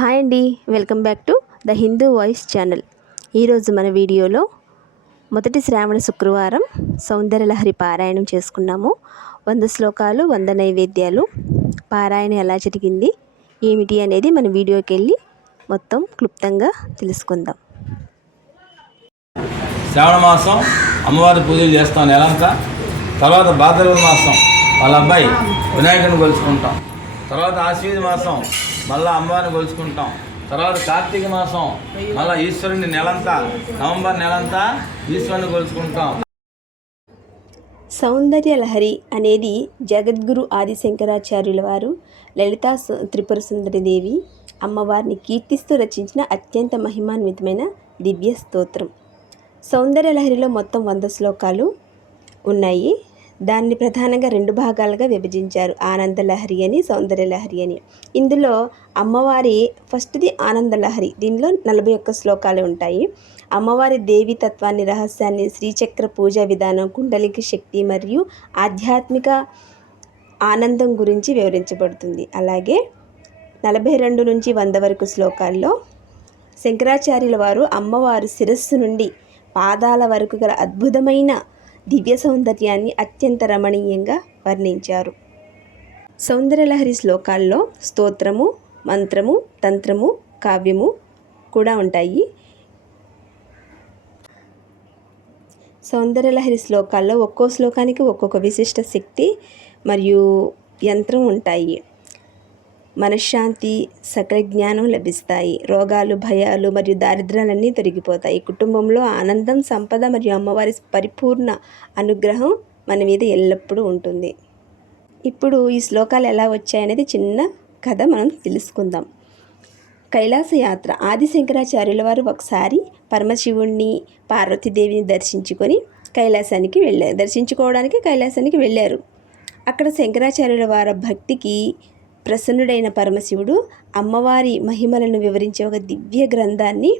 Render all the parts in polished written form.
Hi అండి, welcome back to the Hindu voice channel. ఈరోజు మన వీడియోలో మొదటి శ్రావణ శుక్రవారం సౌందర్యలహరి పారాయణం చేసుకున్నాము. 100 శ్లోకాలు 100 నైవేద్యాలు. పారాయణ ఎలా జరిగింది ఏమిటి అనేది మన వీడియోకి వెళ్ళి మొత్తం క్లుప్తంగా తెలుసుకుందాం. శ్రావణ మాసం అమ్మవారి పూజలు చేస్తాం నెలంతా. తర్వాత భాద్రపద మాసం వాళ్ళ అబ్బాయి వినాయకుడిని కొలుచుకుంటాం. తర్వాత ఆశ్వీజ మాసం మళ్ళీ అమ్మవారిని కొలుచుకుంటాం. తర్వాత కార్తీక మాసం మళ్ళీ ఈశ్వరుని నెలంతా, నవంబర్ నెలంతా ఈశ్వరుని కొలుచుకుంటాం. సౌందర్యలహరి అనేది జగద్గురు ఆదిశంకరాచార్యుల వారు లలితా త్రిపుర సుందరిదేవి అమ్మవారిని కీర్తిస్తూ రచించిన అత్యంత మహిమాన్వితమైన దివ్య స్తోత్రం. సౌందర్యలహరిలో మొత్తం 100 శ్లోకాలు ఉన్నాయి. దాన్ని ప్రధానంగా 2 భాగాలుగా విభజించారు, ఆనందలహరి అని, సౌందర్యలహరి అని. ఇందులో అమ్మవారి ఫస్ట్ది ఆనందలహరి. దీనిలో 41 శ్లోకాలు ఉంటాయి. అమ్మవారి దేవి తత్వాన్ని, రహస్యాన్ని, శ్రీచక్ర పూజా విధానం, కుండలికి శక్తి మరియు ఆధ్యాత్మిక ఆనందం గురించి వివరించబడుతుంది. అలాగే 42 నుంచి 100 వరకు శ్లోకాల్లో శంకరాచార్యుల వారు అమ్మవారు శిరస్సు నుండి పాదాల వరకు గల అద్భుతమైన దివ్య సౌందర్యాన్ని అత్యంత రమణీయంగా వర్ణించారు. సౌందర్యలహరి శ్లోకాల్లో స్తోత్రము, మంత్రము, తంత్రము, కావ్యము కూడా ఉంటాయి. సౌందర్యలహరి శ్లోకాల్లో ఒక్కో శ్లోకానికి ఒక్కొక్క విశిష్ట శక్తి మరియు యంత్రం ఉంటాయి. మనశ్శాంతి, సకల జ్ఞానం లభిస్తాయి. రోగాలు, భయాలు మరియు దారిద్ర్యాలన్నీ తొలగిపోతాయి. కుటుంబంలో ఆనందం, సంపద మరియు అమ్మవారి పరిపూర్ణ అనుగ్రహం మన మీద ఎల్లప్పుడూ ఉంటుంది. ఇప్పుడు ఈ శ్లోకాలు ఎలా వచ్చాయనేది చిన్న కథ మనం తెలుసుకుందాం. కైలాస యాత్ర. ఆదిశంకరాచార్యుల వారు ఒకసారి పరమశివుణ్ణి, పార్వతీదేవిని దర్శించుకోవడానికి కైలాసానికి వెళ్ళారు. అక్కడ శంకరాచార్యుల వారి భక్తికి ప్రసన్నుడైన పరమశివుడు అమ్మవారి మహిమలను వివరించే ఒక దివ్య గ్రంథాన్ని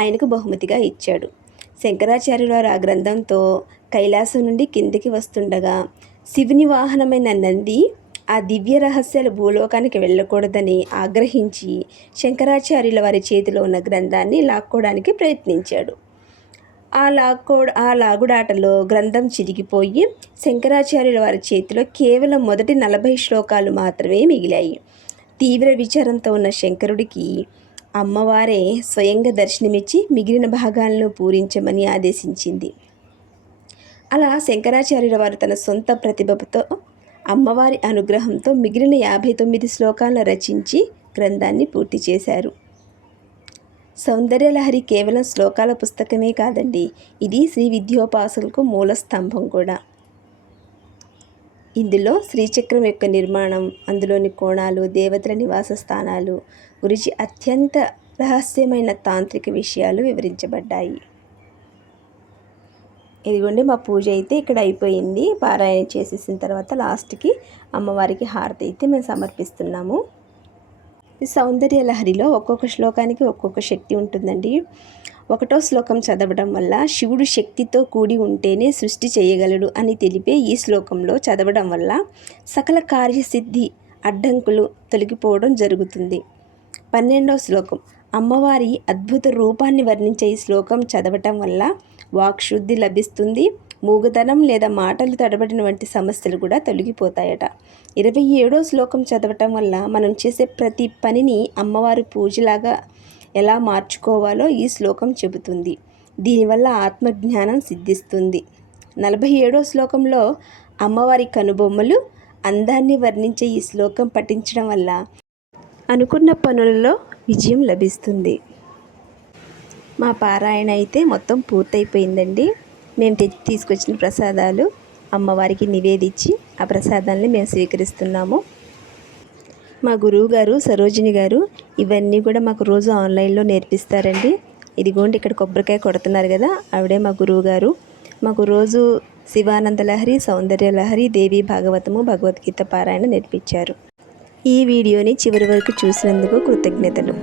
ఆయనకు బహుమతిగా ఇచ్చాడు. శంకరాచార్యుల వారు ఆ గ్రంథంతో కైలాసం నుండి కిందికి వస్తుండగా శివుని వాహనమైన నంది ఆ దివ్య రహస్యాలు భూలోకానికి వెళ్ళకూడదని ఆగ్రహించి శంకరాచార్యుల వారి చేతిలో ఉన్న గ్రంథాన్ని లాక్కోవడానికి ప్రయత్నించాడు. ఆ లాగుడాటలో గ్రంథం చిరిగిపోయి శంకరాచార్యుల వారి చేతిలో కేవలం మొదటి 40 శ్లోకాలు మాత్రమే మిగిలాయి. తీవ్ర విచారంతో ఉన్న శంకరుడికి అమ్మవారే స్వయంగా దర్శనమిచ్చి మిగిలిన భాగాలను పూరించమని ఆదేశించింది. అలా శంకరాచార్యుల వారు తన సొంత ప్రతిభతో అమ్మవారి అనుగ్రహంతో మిగిలిన 59 శ్లోకాలను రచించి గ్రంథాన్ని పూర్తి చేశారు. సౌందర్యలహరి కేవలం శ్లోకాల పుస్తకమే కాదండి, ఇది శ్రీ విద్యోపాసకులకు మూల స్తంభం కూడా. ఇందులో శ్రీచక్రం యొక్క నిర్మాణం, అందులోని కోణాలు, దేవతల నివాస స్థానాలు గురించి అత్యంత రహస్యమైన తాంత్రిక విషయాలు వివరించబడ్డాయి. ఇదిగోండి, మా పూజ అయితే ఇక్కడ అయిపోయింది. పారాయణ చేసేసిన తర్వాత లాస్ట్కి అమ్మవారికి హారతి అయితే మేము సమర్పిస్తున్నాము. సౌందర్యలహరిలో ఒక్కొక్క శ్లోకానికి ఒక్కొక్క శక్తి ఉంటుందండి. 1వ శ్లోకం చదవడం వల్ల శివుడు శక్తితో కూడి ఉంటేనే సృష్టి చేయగలడు అని తెలిపే ఈ శ్లోకంలో చదవడం వల్ల సకల కార్యసిద్ధి అడ్డంకులు తొలగిపోవడం జరుగుతుంది. 12వ శ్లోకం అమ్మవారి అద్భుత రూపాన్ని వర్ణించే ఈ శ్లోకం చదవటం వల్ల వాక్శుద్ధి లభిస్తుంది. మూగతనం లేదా మాటలు తడబడిన వంటి సమస్యలు కూడా తొలగిపోతాయట. 27వ శ్లోకం చదవటం వల్ల మనం చేసే ప్రతి పనిని అమ్మవారి పూజలాగా ఎలా మార్చుకోవాలో ఈ శ్లోకం చెబుతుంది. దీనివల్ల ఆత్మజ్ఞానం సిద్ధిస్తుంది. 47వ శ్లోకంలో అమ్మవారి కనుబొమ్మలు అందాన్ని వర్ణించే ఈ శ్లోకం పఠించడం వల్ల అనుకున్న పనులలో విజయం లభిస్తుంది. మా పారాయణ అయితే మొత్తం పూర్తయిపోయిందండి. మేము తీసుకొచ్చిన ప్రసాదాలు అమ్మవారికి నివేదించి ఆ ప్రసాదాన్ని మేము స్వీకరిస్తున్నాము. మా గురువు గారు సరోజిని గారు ఇవన్నీ కూడా మాకు రోజు ఆన్లైన్లో నేర్పిస్తారండి. ఇదిగోండి, ఇక్కడ కొబ్బరికాయ కొడుతున్నారు కదా, ఆవిడే మా గురువు గారు. మాకు రోజు శివానందలహరి, సౌందర్యలహరి, దేవి భాగవతము, భగవద్గీత పారాయణ నేర్పించారు. ఈ వీడియోని చివరి వరకు చూసినందుకు కృతజ్ఞతలు.